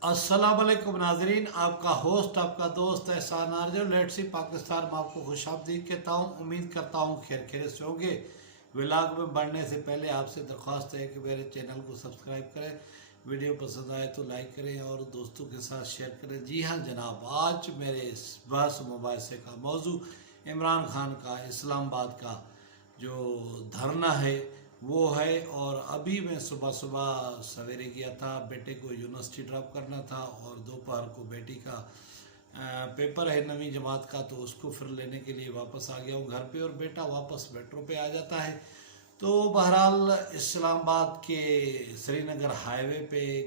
अस्सलाम वालेकुम नाजरीन, आपका होस्ट आपका दोस्त एहसान आरजू लेट्स सी पाकिस्तान में आपको खुशामदीद कहता हूँ। उम्मीद करता हूँ खैर खैरियत से होंगे। व्लॉग में बढ़ने से पहले आपसे दरख्वास्त है कि मेरे चैनल को सब्सक्राइब करें, वीडियो पसंद आए तो लाइक करें और दोस्तों के साथ शेयर करें। जी हाँ जनाब, आज मेरे इस बहस मुबाहिसे का मौजू इमरान खान का इस्लामाबाद का जो धरना है वो है। और अभी मैं सुबह सुबह सवेरे गया था, बेटे को यूनिवर्सिटी ड्रॉप करना था और दोपहर को बेटी का पेपर है 9वीं जमात का, तो उसको फिर लेने के लिए वापस आ गया हूँ घर पे और बेटा वापस मेट्रो पे आ जाता है। तो बहरहाल इस्लामाबाद के श्रीनगर हाईवे पे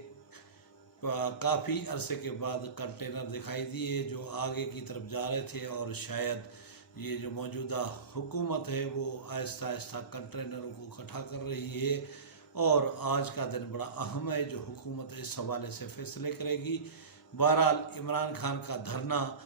काफ़ी अरसे के बाद कंटेनर दिखाई दिए जो आगे की तरफ जा रहे थे और शायद ये जो मौजूदा हुकूमत है वो आहिस्ता आहिस्ता कंटेनरों को इकट्ठा कर रही है। और आज का दिन बड़ा अहम है जो हुकूमत इस हवाले से फैसले करेगी। बहरहाल इमरान खान का धरना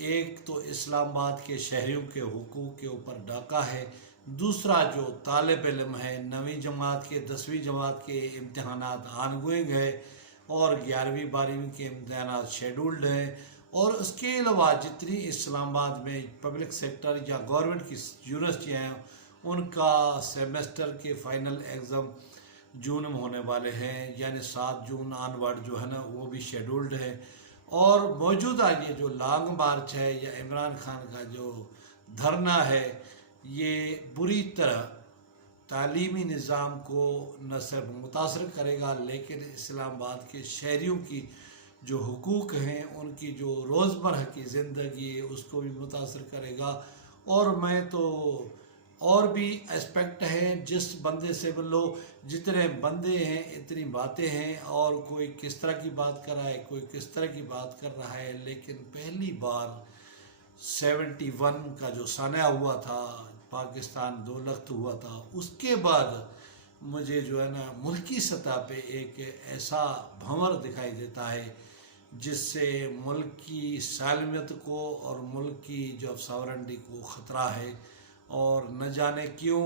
एक तो इस्लामाबाद के शहरियों के हुकूक के ऊपर डाका है, दूसरा जो तालिब इल्म है 9वीं जमात के 10वीं जमात के इम्तहानात आनगोइंग है और 11वीं 12वीं के इम्तहानात शेड्यूल्ड हैं। और उसके अलावा जितनी इस्लामाबाद में पब्लिक सेक्टर या गवर्नमेंट की यूनिवर्सिटियाँ हैं उनका सेमेस्टर के फाइनल एग्ज़ाम जून में होने वाले हैं, यानी 7 जून ऑनवर्ड जो है ना वो भी शेड्यूल्ड है। और मौजूदा ये जो लॉन्ग मार्च है या इमरान खान का जो धरना है ये बुरी तरह तालीमी निज़ाम को न सिर्फ मुतासर करेगा लेकिन इस्लामाबाद के शहरियों की जो हुकूक हैं उनकी जो रोज़मर्रा की ज़िंदगी है उसको भी मुतासर करेगा। और मैं तो और भी एस्पेक्ट हैं, जिस बंदे से बोलो जितने बंदे हैं इतनी बातें हैं और कोई किस तरह की बात कर रहा है कोई किस तरह की बात कर रहा है। लेकिन पहली बार 71 का जो साना हुआ था, पाकिस्तान 2 लख्त हुआ था, उसके बाद मुझे जो है ना मुल्की सतह पे एक ऐसा भंवर दिखाई देता है जिससे मुल्क की सालमियत को और मुल्क की जो सॉवरेनिटी को ख़तरा है। और न जाने क्यों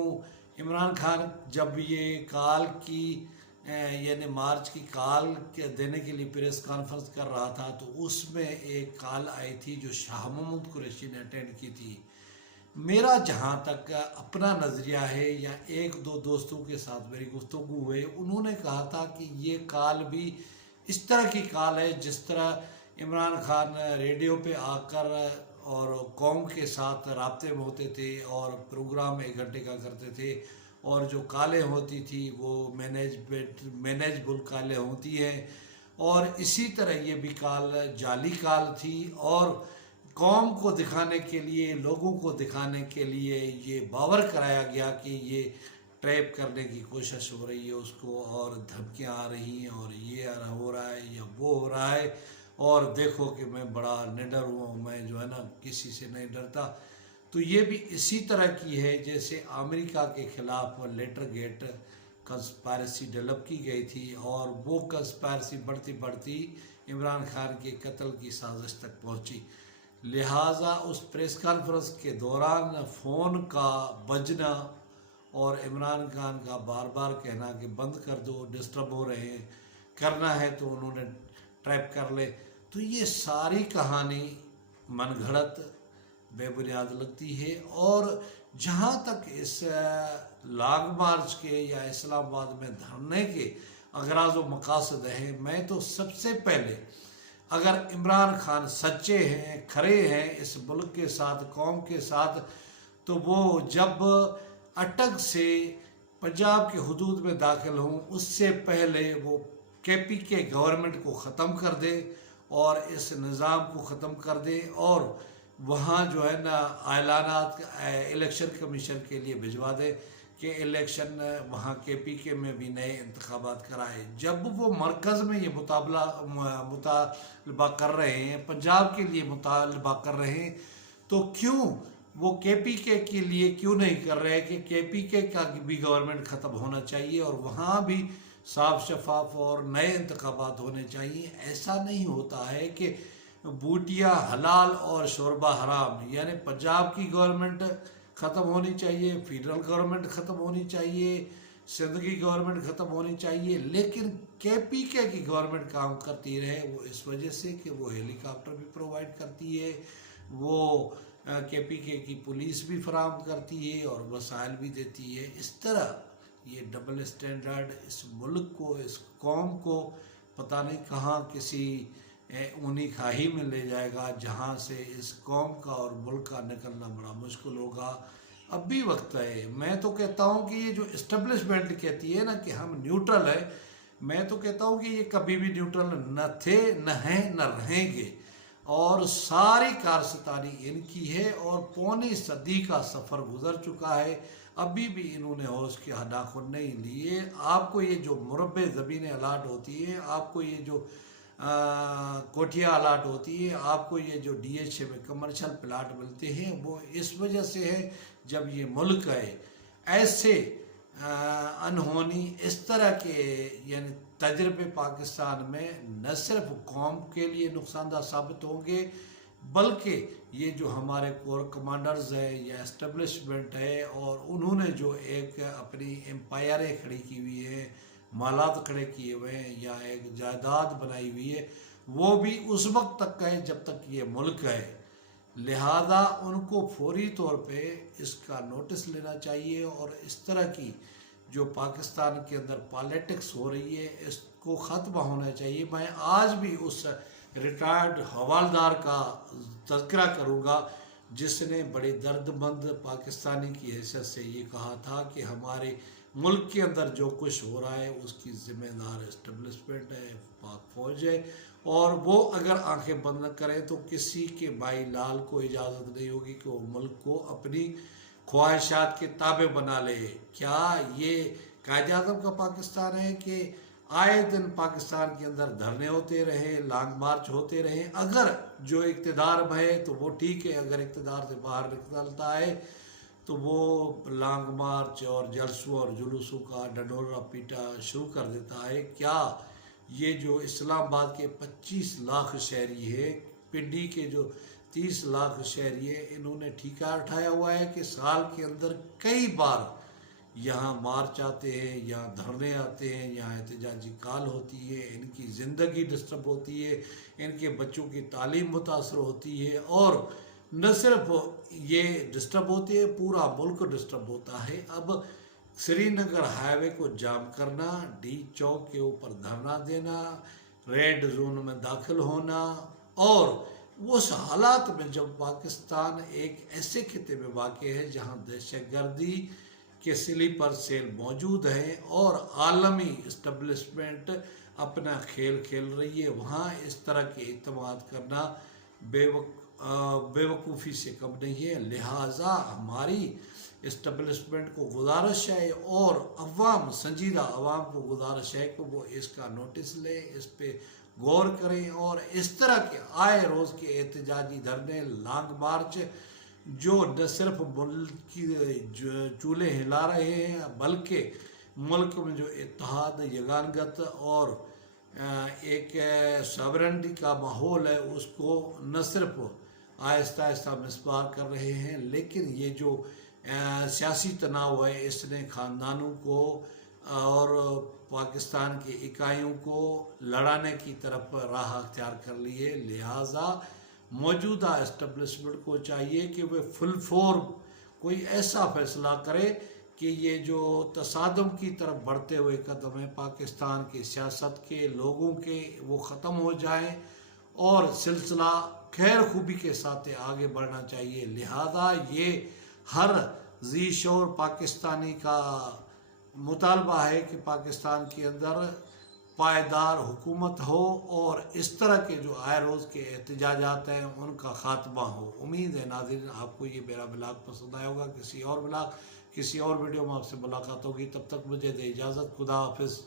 इमरान खान जब ये काल की यानी मार्च की काल के देने के लिए प्रेस कॉन्फ्रेंस कर रहा था तो उसमें एक काल आई थी जो शाह महमूद कुरैशी ने अटेंड की थी। मेरा जहाँ तक अपना नज़रिया है या एक दो दोस्तों के साथ मेरी गुफ्तगू हुई, उन्होंने कहा था कि ये काल भी इस तरह की काल है जिस तरह इमरान खान रेडियो पे आकर और कौम के साथ राब्ते में होते थे और प्रोग्राम 1 घंटे का करते थे और जो कालें होती थी वो मैनेजबल कालें होती हैं। और इसी तरह ये भी काल जाली काल थी और कौम को दिखाने के लिए, लोगों को दिखाने के लिए ये बावर कराया गया कि ये ट्रैप करने की कोशिश हो रही है उसको और धमकियाँ आ रही हैं और ये हो रहा है या वो हो रहा है और देखो कि मैं बड़ा निडर हुआ, मैं जो है ना किसी से नहीं डरता। तो ये भी इसी तरह की है जैसे अमेरिका के ख़िलाफ़ लेटर गेट कंस्पायरेसी डेवलप की गई थी और वो कंस्पायरेसी बढ़ती बढ़ती इमरान खान के कत्ल की साजिश तक पहुँची। लिहाजा उस प्रेस कॉन्फ्रेंस के दौरान फ़ोन का बजना और इमरान खान का बार बार कहना कि बंद कर दो, डिस्टर्ब हो रहे हैं, करना है तो उन्होंने ट्रैप कर ले। तो ये सारी कहानी मनगढ़ंत बेबुनियाद लगती है। और जहाँ तक इस लॉन्ग मार्च के या इस्लामाबाद में धरने के अगराज व मकासद हैं, मैं तो सबसे पहले अगर इमरान खान सच्चे हैं, खरे हैं इस मुल्क के साथ, कौम के साथ, तो वो जब अटक से पंजाब के हदूद में दाखिल हों उससे पहले वो KPK गवर्नमेंट को ख़त्म कर दे और इस निज़ाम को ख़त्म कर दे और वहाँ जो है ना ऐलानात इलेक्शन कमीशन के लिए भिजवा दे कि इलेक्शन वहाँ KPK में भी नए इंतखाबात कराए। जब वो मरकज़ में ये मुतालबा कर रहे हैं, पंजाब के लिए मुतालबा कर रहे हैं, तो क्यों वो KPK के लिए क्यों नहीं कर रहे कि KPK का भी गवर्नमेंट ख़त्म होना चाहिए और वहाँ भी साफ शफाफ और नए इंतखाबात होने चाहिए। ऐसा नहीं होता है कि बूटियाँ हलाल और शोरबा हराम, यानी पंजाब की गवर्नमेंट ख़त्म होनी चाहिए, फेडरल गवर्नमेंट ख़त्म होनी चाहिए, सिंध की गवर्नमेंट ख़त्म होनी चाहिए, लेकिन KPK की गवर्नमेंट काम करती रहे। वो इस वजह से कि वो हेलीकॉप्टर भी प्रोवाइड करती है, वो KPK की पुलिस भी फराहम करती है और वसाइल भी देती है। इस तरह ये डबल स्टैंडर्ड इस मुल्क को, इस कौम को पता नहीं कहाँ किसी ऊनी खाई में ले जाएगा, जहाँ से इस कौम का और मुल्क का निकलना बड़ा मुश्किल होगा। अब भी वक्त है। मैं तो कहता हूँ कि ये जो इस्टेब्लिशमेंट कहती है ना कि हम न्यूट्रल है, मैं तो कहता हूँ कि ये कभी भी न्यूट्रल न थे, न हैं, न रहेंगे। और सारी कारस्तानी इनकी है और पौनी सदी का सफ़र गुजर चुका है, अभी भी इन्होंने होश के नाखुन नहीं लिए। आपको ये जो मुरब्बे ज़मीनें अलाट होती है, आपको ये जो कोठिया अलाट होती है, आपको ये जो DH में कमर्शियल प्लाट मिलते हैं, वो इस वजह से है जब ये मुल्क है ऐसे अनहोनी इस तरह के यानी तजर्बे पाकिस्तान में न सिर्फ कौम के लिए नुकसानदा साबित होंगे, बल्कि ये जो हमारे कोर कमांडर्स है या एस्टेब्लिशमेंट है और उन्होंने जो एक अपनी एम्पायरें खड़ी की हुई है, मालात खड़े किए हुए हैं या एक जायदाद बनाई हुई है, वो भी उस वक्त तक है जब तक ये मुल्क है। लिहाजा उनको फौरी तौर पे इसका नोटिस लेना चाहिए और इस तरह की जो पाकिस्तान के अंदर पॉलिटिक्स हो रही है इसको ख़त्म होना चाहिए। मैं आज भी उस रिटायर्ड हवालदार का तज़किरा करूँगा जिसने बड़े दर्दमंद पाकिस्तानी की हैसियत से ये कहा था कि हमारे मुल्क के अंदर जो कुछ हो रहा है उसकी ज़िम्मेदार इस्टेब्लिशमेंट है, पाक फौज है, और वो अगर आंखें बंद न करें तो किसी के भाई लाल को इजाज़त नहीं होगी कि वो मुल्क को अपनी ख्वाहिशात के ताबे बना ले। क्या ये कायदे आज़म का पाकिस्तान है कि आए दिन पाकिस्तान के अंदर धरने होते रहे, लॉन्ग मार्च होते रहे? अगर जो इक़्तिदार में है तो वो ठीक है, अगर इक़्तिदार से बाहर निकलता है तो वो लॉन्ग मार्च और जलसों और जुलूसों का डंडोरा पीटा शुरू कर देता है। क्या ये जो इस्लामाबाद के 25 लाख शहरी है, पिंडी के जो 30 लाख शहरी है, इन्होंने ठिका उठाया हुआ है कि साल के अंदर कई बार यहाँ मार्च आते हैं, यहाँ धरने आते हैं, यहाँ एहतजाजी काल होती है, इनकी ज़िंदगी डिस्टर्ब होती है, इनके बच्चों की तालीम मुतासर होती है, और न सिर्फ ये डिस्टर्ब होती है, पूरा मुल्क डिस्टर्ब होता है। अब श्रीनगर हाईवे को जाम करना, D चौक के ऊपर धरना देना, रेड जोन में दाखिल होना, और उस हालात में जब पाकिस्तान एक ऐसे खिते में वाक़ है जहाँ दहशतगर्दी के स्लीपर सेल मौजूद हैं और आलमी इस्टेब्लिशमेंट अपना खेल खेल रही है, वहाँ इस तरह के इत्तेमाद करना बेवकूफ़ी से कम नहीं है। लिहाजा हमारी इस्टेब्लिशमेंट को गुजारिश है और अवाम, संजीदा अवाम को गुजारिश है कि वो इसका नोटिस ले, इस पे गौर करें और इस तरह के आए रोज़ के एहतजाजी धरने, लॉन्ग मार्च जो न सिर्फ मुल्क की चूल्हे हिला रहे हैं बल्कि मुल्क में जो इत्तेहाद, यगानगत और एक सॉवरेनिटी का माहौल है उसको न सिर्फ आहिस्ता आहिस्ता मिसबार कर रहे हैं, लेकिन ये जो सियासी तनाव है इसने ख़ानदानों को और पाकिस्तान की इकाइयों को लड़ाने की तरफ राह अख्तियार कर ली है। लिहाजा मौजूदा इस्टेब्लिशमेंट को चाहिए कि वे फुल फॉर्म कोई ऐसा फैसला करे कि ये जो तसादम की तरफ बढ़ते हुए कदम है पाकिस्तान की सियासत के, लोगों के, वो ख़त्म हो जाएं और सिलसिला खैर खूबी के साथ आगे बढ़ना चाहिए। लिहाजा ये हर जी शोर पाकिस्तानी का मुतालबा है कि पाकिस्तान के अंदर पायदार हुकूमत हो और इस तरह के जो आए रोज़ के एहतजाजात हैं उनका ख़ात्मा हो। उम्मीद है नाज़रीन आपको ये मेरा ब्लॉग पसंद आया होगा। किसी और ब्लॉग, किसी और वीडियो में आपसे मुलाकात होगी। तब तक मुझे दे इजाज़त। खुदा हाफिज़।